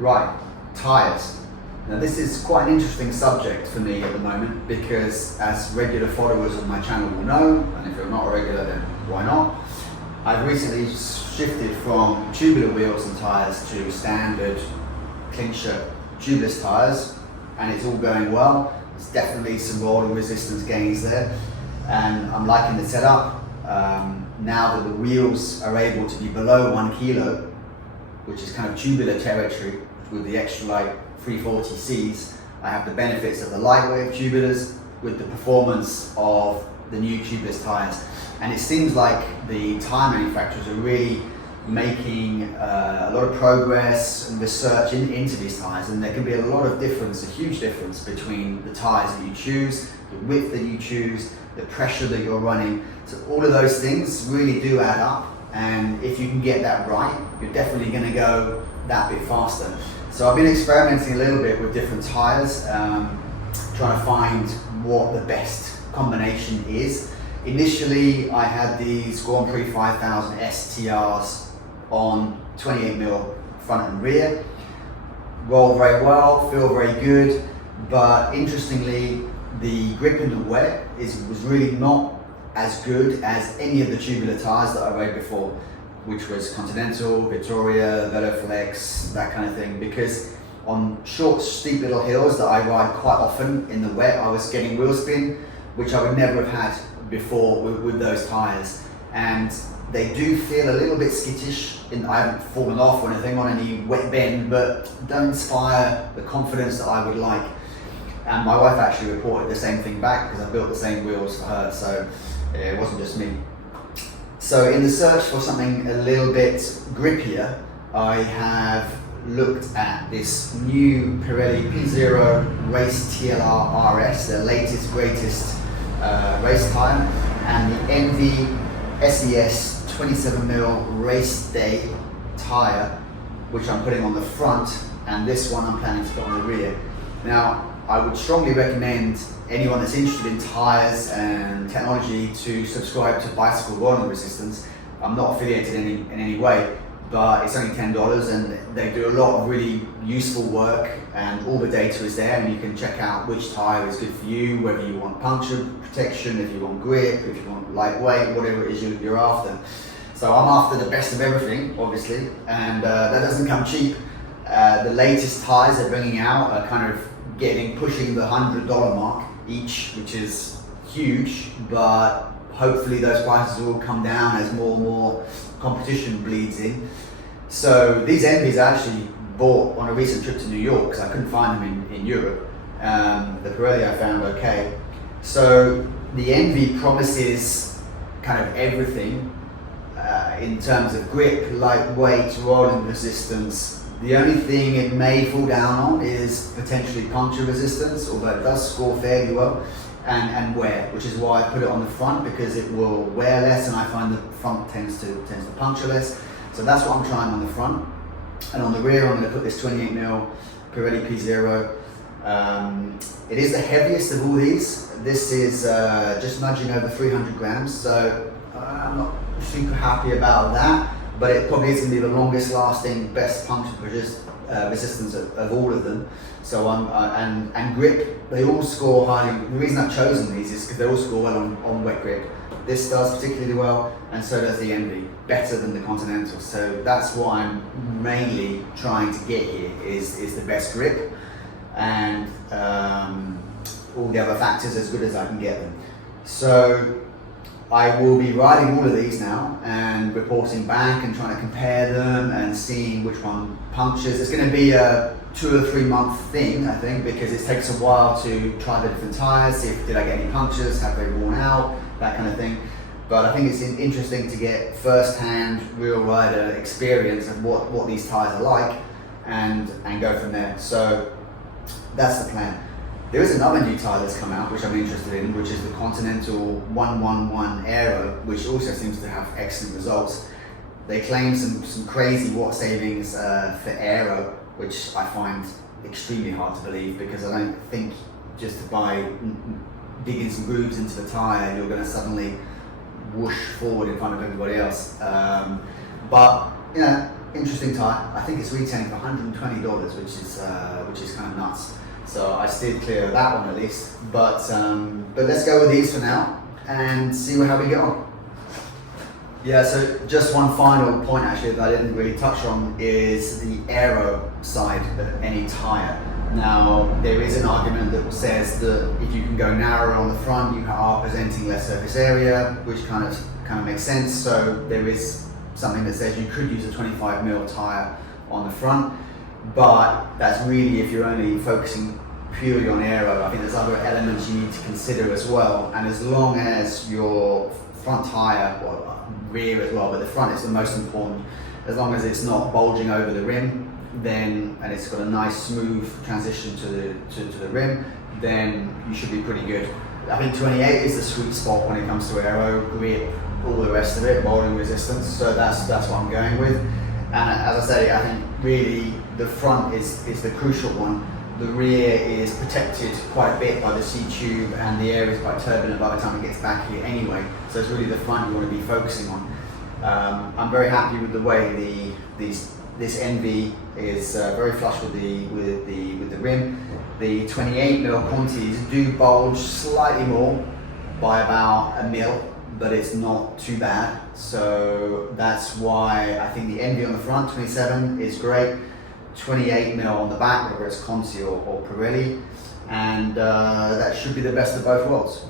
Right, tyres. Now this is quite an interesting subject for me at the moment because, as regular followers of my channel will know, and if you're not a regular then why not, I've recently shifted from tubular wheels and tyres to standard clincher tubeless tyres, and it's all going well. There's definitely some rolling resistance gains there, and I'm liking the setup. Now that the wheels are able to be below 1 kilo, which is kind of tubular territory with the extra light 340Cs, I have the benefits of the lightweight tubulars with the performance of the new tubeless tyres. And it seems like the tyre manufacturers are really making a lot of progress and research into these tyres, and there can be a lot of difference, a huge difference between the tyres that you choose, the width that you choose, the pressure that you're running. So all of those things really do add up, and if you can get that right, you're definitely going to go that bit faster. So I've been experimenting a little bit with different tyres, trying to find what the best combination is. Initially, I had these Grand Prix 5000 STRs on 28mm front and rear. Roll very well, feel very good, but interestingly, the grip in the wet was really not as good as any of the tubular tyres that I rode before, which was Continental, Vittoria, Veloflex, that kind of thing, because on short, steep little hills that I ride quite often in the wet, I was getting wheel spin, which I would never have had before with those tyres. And they do feel a little bit skittish. I haven't fallen off or anything on any wet bend, but don't inspire the confidence that I would like. And my wife actually reported the same thing back because I built the same wheels for her, so it wasn't just me. So in the search for something a little bit grippier, I have looked at this new Pirelli P0 Race TLR RS, the latest, greatest race tyre, and the ENVE SES 27mm RaceDay tyre, which I'm putting on the front, and this one I'm planning to put on the rear. Now, I would strongly recommend anyone that's interested in tyres and technology to subscribe to Bicycle Rolling Resistance. I'm not affiliated in any way, but it's only $10 and they do a lot of really useful work, and all the data is there, and you can check out which tyre is good for you, whether you want puncture protection, if you want grip, if you want lightweight, whatever it is you're after. So I'm after the best of everything, obviously, and that doesn't come cheap. The latest tyres they're bringing out are kind of pushing the $100 mark each, which is huge, but hopefully those prices will come down as more and more competition bleeds in. So these ENVEs I actually bought on a recent trip to New York because I couldn't find them in Europe. The Pirelli I found okay. So the ENVE promises kind of everything in terms of grip, lightweight, rolling resistance. The only thing it may fall down on is potentially puncture resistance, although it does score fairly well, and wear, which is why I put it on the front, because it will wear less, and I find the front tends to puncture less. So that's what I'm trying on the front. And on the rear, I'm going to put this 28mm Pirelli P0. It is the heaviest of all these. This is just nudging over 300 grams, so I'm not super happy about that. But it probably is going to be the longest lasting, best puncture resistance of all of them. So and grip, they all score highly. The reason I've chosen these is because they all score well on wet grip. This does particularly well, and so does the ENVE, better than the Continental. So that's what I'm mainly trying to get here, is the best grip, and all the other factors as good as I can get them. So I will be riding all of these now and reporting back and trying to compare them and seeing which one punctures. It's going to be a 2 or 3 month thing, I think, because it takes a while to try the different tyres, see if did I get any punctures, have they worn out, that kind of thing. But I think it's interesting to get first-hand real rider experience of what these tyres are like, and go from there. So that's the plan. There is another new tyre that's come out, which I'm interested in, which is the Continental 111 Aero, which also seems to have excellent results. They claim some crazy watt savings for Aero, which I find extremely hard to believe, because I don't think just by digging some grooves into the tyre, you're going to suddenly whoosh forward in front of everybody else. But you know, interesting tyre. I think it's retailing for $120, which is kind of nuts. So I steered clear of that one at least. But let's go with these for now and see how we get on. Yeah, so just one final point actually that I didn't really touch on is the aero side of any tyre. Now, there is an argument that says that if you can go narrower on the front, you are presenting less surface area, which kind of makes sense. So there is something that says you could use a 25mm tyre on the front, but that's really if you're only focusing purely on aero. I think there's other elements you need to consider as well, and as long as your front tyre, well, rear as well, but the front is the most important, as long as it's not bulging over the rim, then, and it's got a nice smooth transition to the rim, then you should be pretty good. I think 28 is the sweet spot when it comes to aero, grip, all the rest of it, molding resistance, so that's what I'm going with. And as I say, I think really the front is the crucial one. The rear is protected quite a bit by the C-tube, and the air is quite turbulent by the time it gets back here anyway, so it's really the front you want to be focusing on. I'm very happy with the way this ENVE is very flush with the rim. The 28mm Contis do bulge slightly more by about a mil, but it's not too bad. So that's why I think the ENVE on the front, 27, is great. 28mm on the back, whether it's Conti or Pirelli, and that should be the best of both worlds.